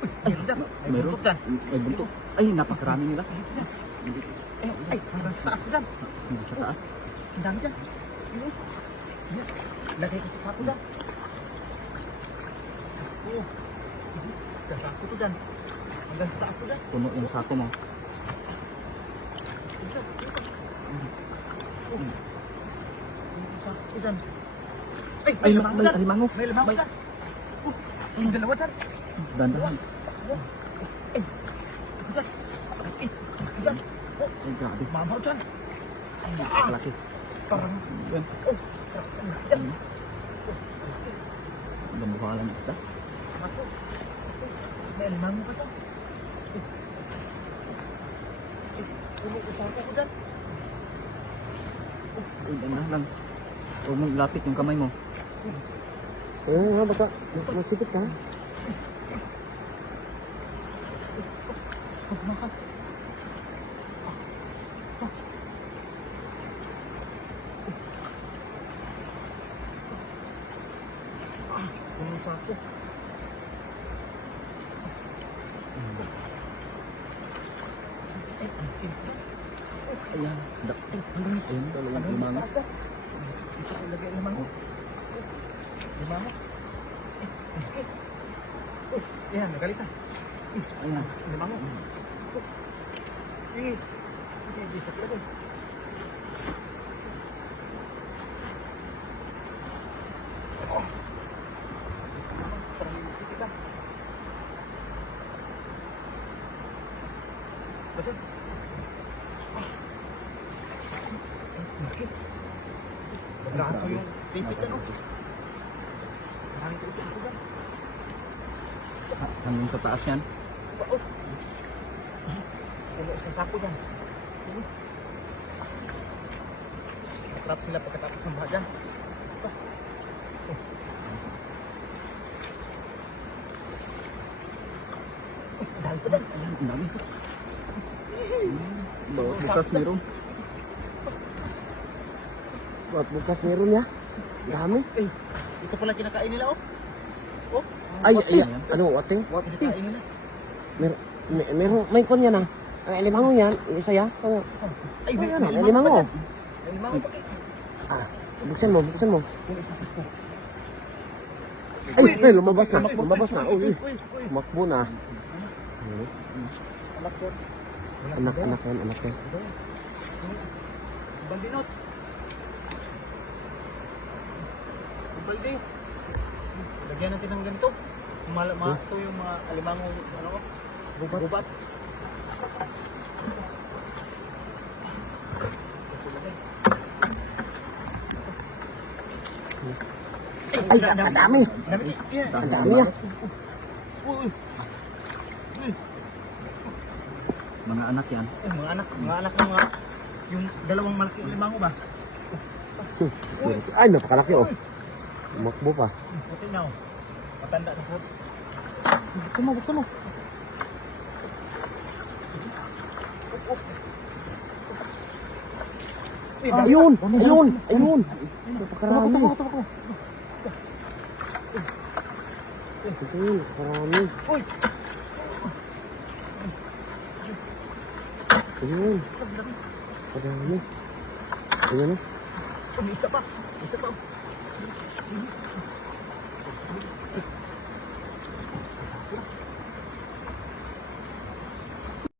Meron dyan. May Meron. buntot dyan. May buntot. Ay, napakarami nila. Ay, hanggang sa taas ko dyan. Hanggang sa taas. Ang dami dyan. Ayun. Yan. Lagay ko sa sako dyan. Oo. Sa sako to dyan. Hanggang sa taas ko dyan. Puno yung sako mo. Yung sako ko dyan. Ay, Ay, limango may dyan. alimango. May limango May- dyan. Ay, dalawa dyan. Dandahan. Ay, dyan. Ay, dyan. Oh, Ay, grabe. mamaw dyan. Ay, Napakalaki. parang, Yan. oh, dyan. Dambuhalan ng isda. Ako. May alimango ka dyan. Puno ko sako ko dyan. Ay, dandahan lang. Huwag mong ilapit yung kamay mo. Oo nga, baka masipit ka. Pagmakas. Puno sako. Ay, ang simple. Ayan. Ayan, dalawang limango. Ito ko lagay ang limango. Limango. Yan, nagalita. Ayan. Limango. Sige. Sige, dito ko lagay. Oh. Parang hindi kita. Betul. Bakit? Braso yung sipit ano? Maraming ito ako ba? Hanggang sa taas yan. Oh. Puno sa sako dyan. Trap sila pagkatapos ng baha dyan. Dahil pa dyan. Ayan, ang dami. Bawat bukas meron. Buat bukas meron ya. Dami. Eh, ito pala kinakain nila oh. Oh. Ay, wati. ay, ano, wate? Kinakain nila. Meron, may kon yan ah. Ay, limango yan. Isa ya. Oh. Ay, Ay, ano, may may limango. pa dyan. May limango pa dyan. Ah, buksan mo, buksan mo. Puno sa sako. Ay, lumabas na. Lumabas na. Uy, Uy. makbo na. Anak ko. Anak yan, anak yan. Bandinot. Balde. Lagyan natin ng ganito. Ito yung mga alimangong ano ko. Gubat. Ay, ang dami. Ang dami ya. Uy. Mga anak yan. Mga anak ng mga yung dalawang malaking limango ba? Ay, napakalaki oh. Makbo pa. Puti na oh. Matanda na sa. Buksan mo. Ayun! Ayun! Napakarami. Ayun, napakarami. Uy. Ayun, napakarami. Ayun oh. May isa pa.